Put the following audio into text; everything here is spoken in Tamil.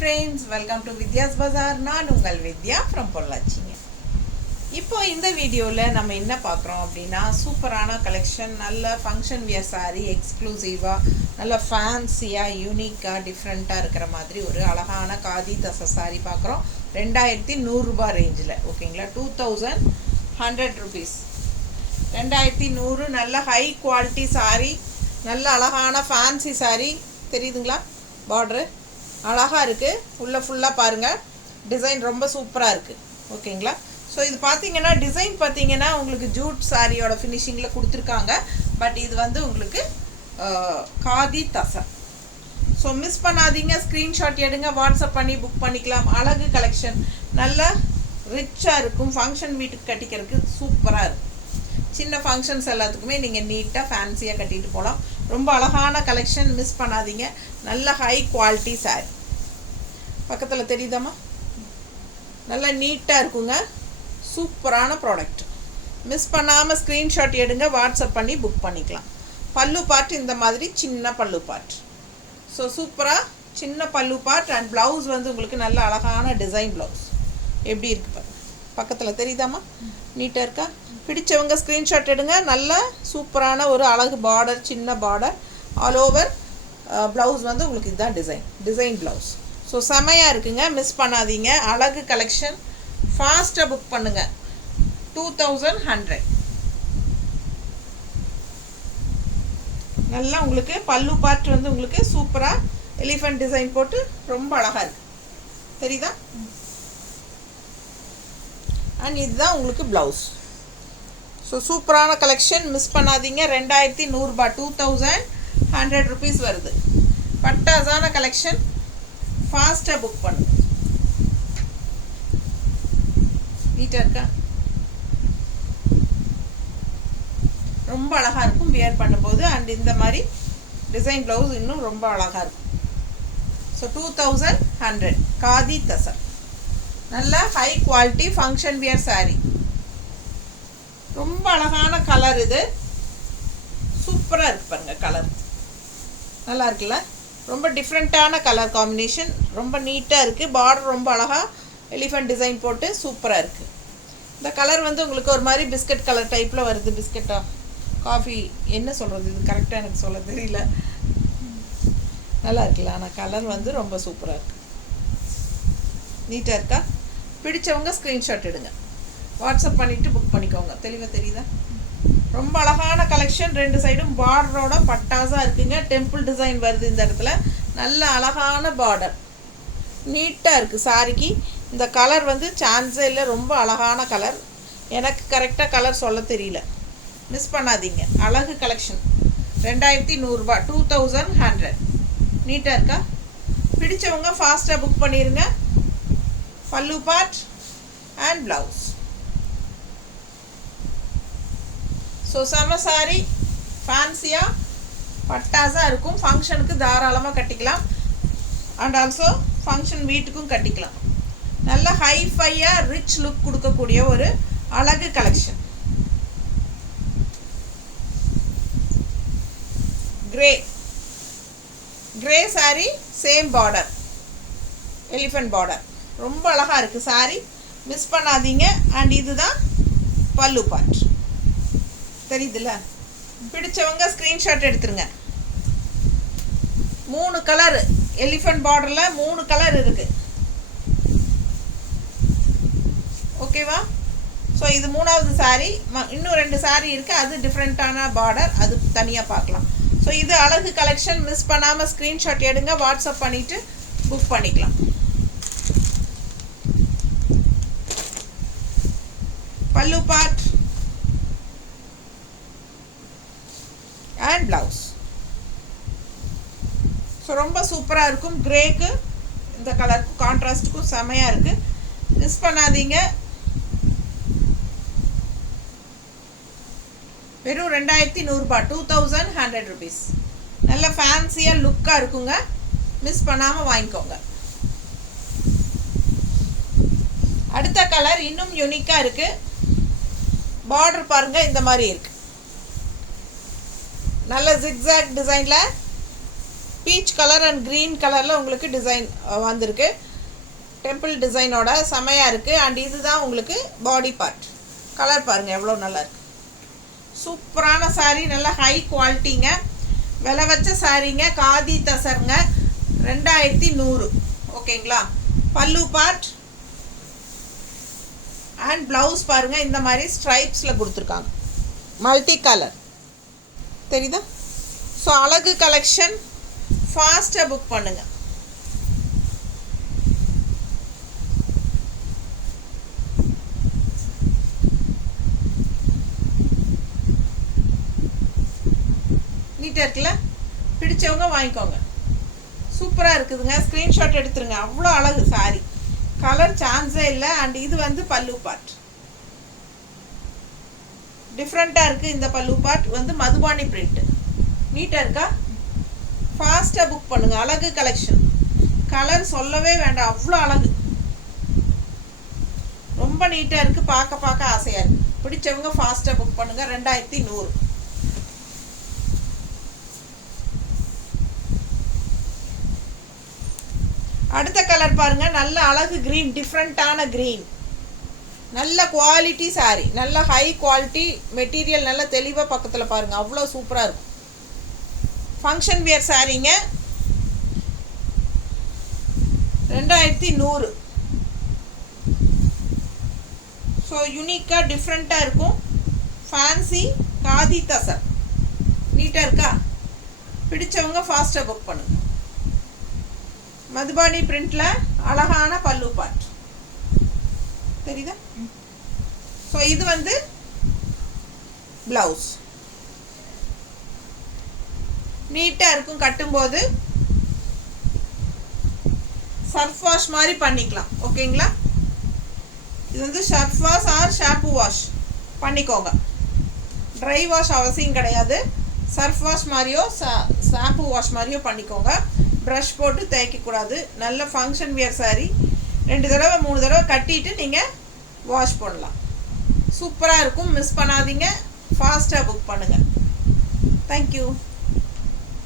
friends, welcome to Vidya's Bazaar. நான் உங்கள் வித்யா from பொள்ளாச்சிங்க. இப்போ இந்த வீடியோவில் நம்ம என்ன பார்க்குறோம் அப்படின்னா சூப்பரான கலெக்ஷன், நல்ல ஃபங்க்ஷன் வியர் சாரீ, எக்ஸ்க்ளூசிவாக நல்ல ஃபேன்சியாக யூனிக்காக டிஃப்ரெண்ட்டாக இருக்கிற மாதிரி ஒரு அழகான காதி தசை சாரீ பார்க்குறோம். 2100 ரூபாய் ரேஞ்சில், ஓகேங்களா? 2100 rupees. 2100 நல்ல ஹை குவாலிட்டி சாரீ, நல்ல அழகான ஃபேன்சி சாரீ. தெரியுதுங்களா? பார்டரு அழகாக இருக்குது, உள்ளே ஃபுல்லாக பாருங்கள், டிசைன் ரொம்ப சூப்பராக இருக்குது, ஓகேங்களா? ஸோ இது பார்த்தீங்கன்னா டிசைன் பார்த்தீங்கன்னா உங்களுக்கு ஜூட் சாரியோட ஃபினிஷிங்கில் கொடுத்துருக்காங்க. பட் இது வந்து உங்களுக்கு காதி தசை. ஸோ மிஸ் பண்ணாதீங்க, ஸ்க்ரீன்ஷாட் எடுங்க, வாட்ஸ்அப் பண்ணி புக் பண்ணிக்கலாம். அழகு கலெக்ஷன், நல்ல ரிச்சாக இருக்கும், ஃபங்க்ஷன் வீட்டுக்கு கட்டிக்கிறதுக்கு சூப்பராக இருக்கும். சின்ன ஃபங்க்ஷன்ஸ் எல்லாத்துக்குமே நீங்கள் நீட்டாக ஃபேன்சியாக கட்டிட்டு போகலாம். ரொம்ப அழகான கலெக்ஷன், மிஸ் பண்ணாதீங்க. நல்ல ஹை குவாலிட்டி சாரி. பக்கத்தில் தெரியுதாம்மா? நல்லா நீட்டாக இருக்குங்க, சூப்பரான ப்ராடக்ட். மிஸ் பண்ணாமல் ஸ்க்ரீன்ஷாட் எடுங்க, வாட்ஸ்அப் பண்ணி புக் பண்ணிக்கலாம். பல்லு பார்ட் இந்த மாதிரி சின்ன பல்லு பார்ட். ஸோ சூப்பராக சின்ன பல்லு பார்ட் அண்ட் ப்ளவுஸ் வந்து உங்களுக்கு நல்ல அழகான டிசைன் ப்ளவுஸ். எப்படி இருக்குது பாருங்க, பக்கத்தில் தெரியுதாம்மா? நீட்டாக இருக்கா? பிடிச்சவங்க ஸ்க்ரீன்ஷாட் எடுங்க. நல்ல சூப்பரான ஒரு அழகு பார்டர், சின்ன பார்டர், ஆல் ஓவர் ப்ளவுஸ் வந்து உங்களுக்கு இதுதான் டிசைன் ப்ளவுஸ். ஸோ செமையாக இருக்குங்க, மிஸ் பண்ணாதீங்க. அழகு கலெக்ஷன், ஃபாஸ்ட்டாக புக் பண்ணுங்கள். 2100. நல்லா உங்களுக்கு பல்லு பார்ட் வந்து உங்களுக்கு சூப்பராக எலிஃபண்ட் டிசைன் போட்டு ரொம்ப அழகாக இருக்குது. தெரியுதா? அண்ட் இதுதான் உங்களுக்கு ப்ளவுஸ். ஸோ சூப்பரான கலெக்ஷன், மிஸ் பண்ணாதீங்க. 2100 ரூபாய், 2100 rupees வருது. பட்டாசான கலெக்ஷன், ஃபாஸ்ட்டாக புக் பண்ணு. நீட்டாக இருக்கா? ரொம்ப அழகாக இருக்கும் வியர் பண்ணும்போது. அண்ட் இந்த மாதிரி டிசைன் ப்ளவுஸ் இன்னும் ரொம்ப அழகாக இருக்கும். ஸோ 2100 காதி தசை, நல்ல high quality function wear sari. ரொம்ப அழகான கலர், இது சூப்பராக இருக்கு பாருங்க. கலர் நல்லா இருக்குல்ல? ரொம்ப டிஃப்ரெண்ட்டான கலர் காம்பினேஷன், ரொம்ப நீட்டாக இருக்குது. பார்டர் ரொம்ப அழகாக எலிஃபண்ட் டிசைன் போட்டு சூப்பராக இருக்குது. இந்த கலர் வந்து உங்களுக்கு ஒரு மாதிரி பிஸ்கட் கலர் டைப்பில் வருது. பிஸ்கட்டா காஃபி என்ன சொல்கிறது, இது கரெக்டாக எனக்கு சொல்ல தெரியல. நல்லா இருக்குல்ல? ஆனால் கலர் வந்து ரொம்ப சூப்பராக இருக்குது. நீட்டாக இருக்கா? பிடிச்சவங்க ஸ்க்ரீன்ஷாட் எடுங்க, வாட்ஸ்அப் பண்ணிவிட்டு புக் பண்ணிக்கோங்க. தெளிவாக தெரியுதா? ரொம்ப அழகான கலெக்ஷன். 2 சைடும் பார்டரோட பட்டாசாக இருக்குங்க. டெம்பிள் டிசைன் வருது இந்த இடத்துல. நல்ல அழகான பார்டர், நீட்டாக இருக்குது சாரிக்கு. இந்த கலர் வந்து சான்ஸே இல்லை, ரொம்ப அழகான கலர். எனக்கு கரெக்டாக கலர் சொல்ல தெரியல, மிஸ் பண்ணாதீங்க. அழகு கலெக்ஷன், 2100 ரூபாய், 2100. நீட்டாக இருக்கா? பிடிச்சவங்க ஃபாஸ்ட்டாக புக் பண்ணிடுங்க. பல்லு பார்ட் அண்ட் ப்ளவுஸ். ஸோ செம சாரி, ஃபேன்சியாக பட்டாசாக இருக்கும். ஃபங்க்ஷனுக்கு தாராளமாக கட்டிக்கலாம். அண்ட் ஆல்சோ ஃபங்க்ஷன் வீட்டுக்கும் கட்டிக்கலாம். நல்ல ஹைஃபையாக ரிச் லுக் கொடுக்கக்கூடிய ஒரு அழகு collection. Grey sorry, same border, elephant border. ரொம்ப அழகாக இருக்குது சாரி, மிஸ் பண்ணாதீங்க. அண்ட் இதுதான் பல்லு பார்ட். தெரியுதுல்ல? பிடிச்சவங்க ஸ்க்ரீன்ஷாட் எடுத்துருங்க. 3 கலர், எலிஃபண்ட் பார்டரில் 3 கலர் இருக்குது, ஓகேவா? ஸோ இது 3வது சாரீ. இன்னும் 2 சாரீ இருக்குது, அது டிஃப்ரெண்ட்டான பார்டர், அது தனியாக பார்க்கலாம். ஸோ இது அழகு கலெக்ஷன், மிஸ் பண்ணாமல் ஸ்க்ரீன்ஷாட் எடுங்க, வாட்ஸ்அப் பண்ணிவிட்டு புக் பண்ணிக்கலாம். பல்லு பார்ட் அண்ட் ப்ளவுஸ். ஸோ ரொம்ப சூப்பராக இருக்கும். கிரேக்கு இந்த கலருக்கும் கான்ட்ராஸ்ட்டுக்கும் செமையாக இருக்குது, மிஸ் பண்ணாதீங்க. வெறும் 2100 ரூபாய், 2100 rupees. நல்ல ஃபேன்சியாக லுக்காக இருக்குங்க, மிஸ் பண்ணாமல் வாங்கிக்கோங்க. அடுத்த கலர் இன்னும் யூனிக்காக இருக்குது. பார்டர் பாருங்கள், இந்த மாதிரி இருக்குது. நல்ல ஜிக்ஸாக் டிசைனில் பீச் கலர் அண்ட் க்ரீன் கலரில் உங்களுக்கு டிசைன் வந்திருக்கு. டெம்பிள் டிசைனோட செமையாக இருக்குது. அண்ட் இதுதான் உங்களுக்கு பாடி பார்ட். கலர் பாருங்கள் எவ்வளோ நல்லா இருக்குது. சூப்பரான சாரீ, நல்ல ஹை குவாலிட்டிங்க, விலை வச்ச சாரீங்க, காதி தசருங்க, 2100. ஓகேங்களா? பல்லு பார்ட் அண்ட் ப்ளவுஸ் பாருங்கள் இந்த மாதிரி ஸ்ட்ரைப்ஸில் கொடுத்துருக்காங்க, மல்டி கலர் தெரியுதா? ஸோ அழகு கலெக்ஷன், ஃபாஸ்ட்டாக புக் பண்ணுங்கள். நீட்டாக இருக்குல்ல? பிடிச்சவங்க வாங்கிக்கோங்க. சூப்பராக இருக்குதுங்க. ஸ்க்ரீன்ஷாட் எடுத்துருங்க. அவ்வளோ அழகு சாரி, கலர் சான்ஸே இல்லை. அண்ட் இது வந்து பல்லு பார்ட் டிஃப்ரெண்ட்டாக இருக்குது. இந்த பல்லு பார்ட் வந்து மதுபானி பிரிண்ட். நீட்டாக இருக்கா? ஃபாஸ்ட்டாக புக் பண்ணுங்கள். அழகு கலெக்ஷன், கலர் சொல்லவே வேண்டாம், அவ்வளோ அழகு, ரொம்ப நீட்டாக இருக்குது. பார்க்க ஆசையாக இருக்குது. பிடிச்சவங்க ஃபாஸ்ட்டாக புக் பண்ணுங்கள். 2100. அடுத்த கலர் பாருங்க, நல்ல அழகு க்ரீன், டிஃப்ரெண்ட்டான க்ரீன், நல்ல குவாலிட்டி சாரி, நல்ல ஹை குவாலிட்டி மெட்டீரியல், நல்ல தெளிவாக பக்கத்தில் பாருங்கள், அவ்வளோ சூப்பராக இருக்கும். Function wear சாரீங்க, 2100. ஸோ யூனிக்காக டிஃப்ரெண்ட்டாக இருக்கும். ஃபேன்சி காதி தசர். நீட்டாக இருக்கா? பிடிச்சவங்க ஃபாஸ்ட்டாக புக் பண்ணுங்கள். மதுபானி பிரிண்ட்ல அழகான பல்லு பார்ட் தெரியுதா? ஸோ இது வந்து பிளவுஸ். நீட்டாக இருக்கும். கட்டும்போது சர்ஃப் வாஷ் மாதிரி பண்ணிக்கலாம். ஓகேங்களா? இது வந்து surf wash R shampoo wash பண்ணிக்கோங்க. ட்ரை வாஷ் அவசியம் கிடையாது. சர்ஃப் வாஷ் மாதிரியோ ஷாம்பு வாஷ் மாதிரியோ பண்ணிக்கோங்க. ப்ரஷ் போட்டு தேய்க்கக்கூடாது. நல்ல ஃபங்க்ஷன் வியர் சாரி, 2 தடவை 3 தடவை கட்டிட்டு நீங்கள் வாஷ் பண்ணலாம். சூப்பராக இருக்கும். மிஸ் பண்ணாதீங்க. ஃபாஸ்ட்டாக புக் பண்ணுங்கள். தேங்க்யூ.